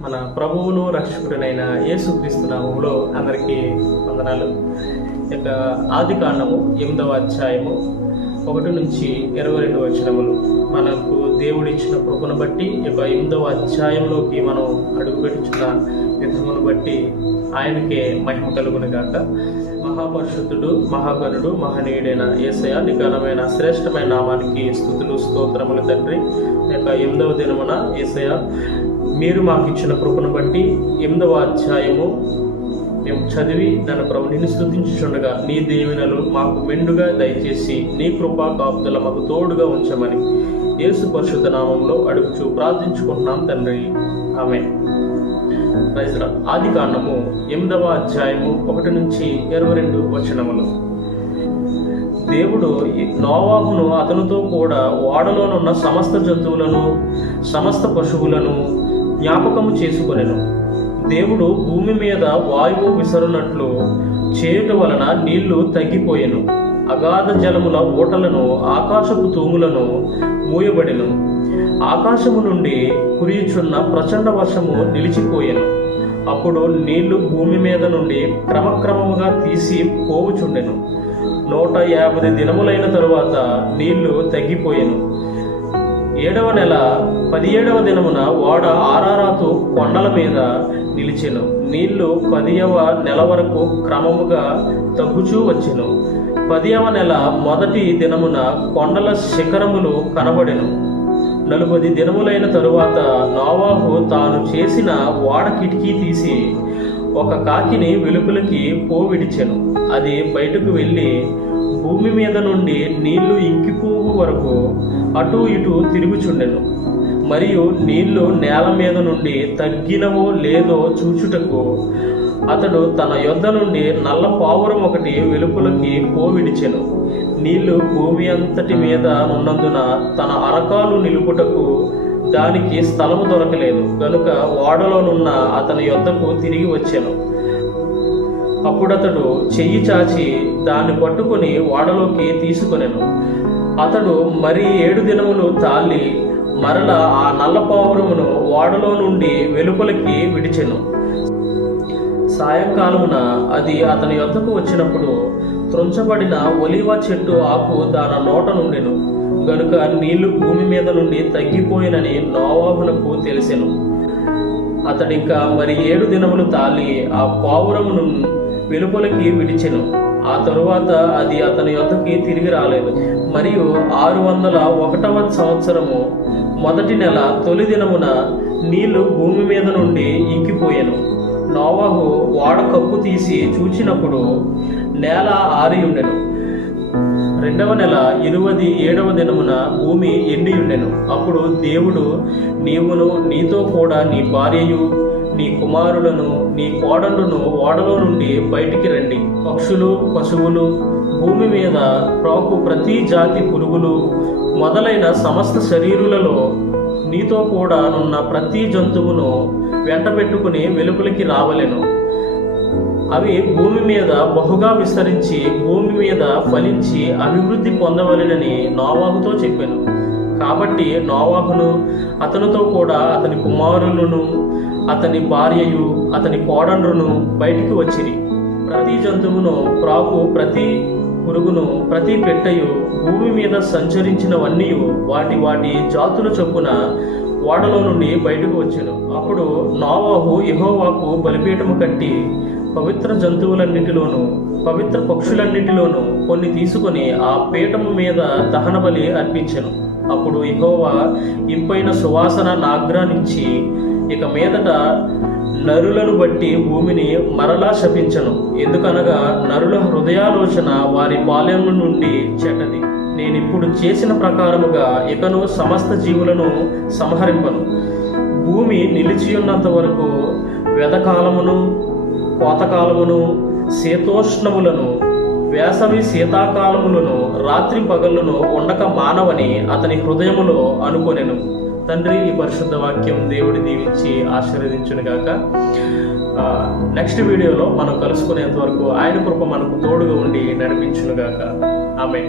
మన ప్రభువును రక్షకుడైన యేసుక్రీస్తు నామంలో అందరికీ వందనాలు. ఇక ఆది కాండము ఎనిమిదవ అధ్యాయము ఒకటి నుంచి ఇరవై రెండు వచనములు. మనకు దేవుడిచ్చిన కృపను బట్టి ఇక ఎనిమిదవ అధ్యాయంలోకి మనం అడుగుపెట్టుచున్న విధమును బట్టి ఆయనకే మహిమ కలుగును గాక మహాపరిశుద్ధుడు మహాగణుడు మహనీయుడైన ఏసయ నిఘనమైన శ్రేష్టమైన నామానికి స్థుతులు స్తోత్రములు తండ్రి. యొక్క ఎనిమిదవ దినమున ఏసయ మీరు మాకు ఇచ్చిన కృపను బట్టి ఎనిమిదవ అధ్యాయము. మేము చదివి దాని ప్రభు నిన్ను స్థుతించుచుండగా నీ దీవెనలు మాకు మెండుగా దయచేసి నీ కృపా కాపుదల మాకు తోడుగా ఉంచమని యేసు పరిశుద్ధ నామంలో అడుగుచూ ప్రార్థించుకుంటున్నాం తండ్రి. ఆమె ఆది కాండము ఎనిమిదవ అధ్యాయము ఒకటి నుంచి ఇరవై రెండు వచనములు. దేవుడు నోవాహును అతనితో కూడా ఓడలోనున్న సమస్త జంతువులను సమస్త పశువులను జ్ఞాపకము చేసుకొనెను. దేవుడు భూమి మీద వాయువు విసరునట్లు చేయుట వలన నీళ్ళు తగ్గిపోయెను. అగాధ జలముల ఓటలను ఆకాశపు తూములను మూయబడెను. ఆకాశము నుండి కురియుచున్న ప్రచండ వర్షము నిలిచిపోయెను. అప్పుడు నీళ్ళు భూమి మీద నుండి క్రమక్రమముగా తీసి పోవుచుండెను. నూట యాభై దినములైన తరువాత నీళ్ళు తగ్గిపోయెను. ఏడవ నెల పదిహేడవ దినమున ఓడ ఆరారాతు కొండల మీద నిలిచెను. నీళ్ళు పదియవ నెల వరకు క్రమముగా తగ్గుచూ వచ్చెను. పదియవ నెల మొదటి దినమున కొండల శిఖరములు కనబడెను. నలుపది దినములైన తరువాత నోవాహు తాను చేసిన ఓడ కిటికీ తీసి ఒక కాకిని వెలుపులకి పోవిడిచెను. అది బయటకు వెళ్ళి భూమి మీద నుండి నీళ్ళు ఇంకిపోవు వరకు అటు ఇటు తిరుగుచుండెను. మరియు నీళ్ళు నేల మీద నుండి తగ్గినవో లేదో చూచుటకు అతడు తన యొద్ద నుండి నల్ల పావురం ఒకటి వెలుపలకి పోవిడిచెను. నీళ్ళు భూమి అంతటి మీద ఉన్నందున తన అరకాలు నిలుపుటకు దానికి స్థలము దొరకలేదు. గనుక ఓడలోనున్న అతని యొద్దకు తిరిగి వచ్చాను. అప్పుడతడు చెయ్యి చాచి దాన్ని పట్టుకుని ఓడలోకి తీసుకొనెను. అతడు మరి ఏడు దినములు తాళి మరల ఆ నల్ల పావురమును ఓడలో నుండి వెలుపలికి విడిచెను. సాయంకాలమున అది అతని యొద్దకు వచ్చినప్పుడు త్రుంచబడిన ఒలివ చెట్టు ఆకు దాని నోట నుండెను. గనుక నీళ్ళు భూమి మీద నుండి తగ్గిపోయినని నోవాహునకు తెలిసెను. అతడింకా మరి ఏడు దినములు తాళి ఆ పావురమును వెలుపలికి విడిచెను. ఆ తరువాత అది అతని యొద్దకి తిరిగి రాలేదు. మరియు ఆరు వందల ఒకటవ సంవత్సరము మొదటి నెల తొలి దినమున నీళ్ళు భూమి మీద నుండి ఇంకిపోయాను. నోవాహు వాడ కప్పు తీసి చూచినప్పుడు నేల ఆరి ఉండెను రెండవ నెల ఇరువది ఏడవ దినమున భూమి ఎండి ఉండెను అప్పుడు దేవుడు నీవును నీతో కూడా నీ భార్యయు నీ కుమారులను నీ కోడళ్ళను ఓడలో నుండి బయటికి రండి. పక్షులు పశువులు భూమి మీద ప్రాకు ప్రతి జాతి పురుగులు మొదలైన సమస్త శరీరులలో నీతో కూడా నున్న ప్రతి జంతువును వెంట పెట్టుకుని వెలుపలికి రావలెను. అవి భూమి మీద బహుగా విస్తరించి భూమి మీద ఫలించి అభివృద్ధి పొందవలెనని నోవాహుతో చెప్పాను. కాబట్టి నోవాహును అతనితో కూడా అతని కుమారులను అతని భార్యయు అతని కోడండ్రును బయటికి వచ్చిరి. ప్రతి జంతువును ప్రాకు ప్రతి పురుగును ప్రతి పెట్టయు భూమి మీద సంచరించినవన్నీ వాటి వాటి జాతుల చొప్పున ఓడలో నుండి బయటకు వచ్చాను. అప్పుడు నోవాహు యహోవాకు బలిపీఠము కట్టి పవిత్ర జంతువులన్నిటిలోనూ పవిత్ర పక్షులన్నిటిలోనూ కొన్ని తీసుకొని ఆ పీఠము మీద దహన బలి అర్పించెను. అప్పుడు ఇహోవా ఇంపైన సువాసన నాగ్రానించి ఇక మీదట నరులను బట్టి భూమిని మరలా శపించను. ఎందుకనగా నరుల హృదయాలోచన వారి బాల్యం నుండి చెడ్డది. నేనిప్పుడు చేసిన ప్రకారముగా ఇకను సమస్త జీవులను సంహరింపను. భూమి నిలిచియున్నంత వరకు వెదకాలమును కోతకాలమును శీతోష్ణములను వేసవి శీతాకాలములను రాత్రి పగళ్ళను ఉండక మానవని అతని హృదయములో అనుకొనెను. తండ్రి ఈ పరిశుద్ధ వాక్యం దేవుడి దీవించి ఆశీర్వదించును గాక నెక్స్ట్ వీడియోలో మనం కలుసుకునేంత వరకు ఆయన కృప మనకు తోడుగా ఉండి నడిపించును గాక ఆమె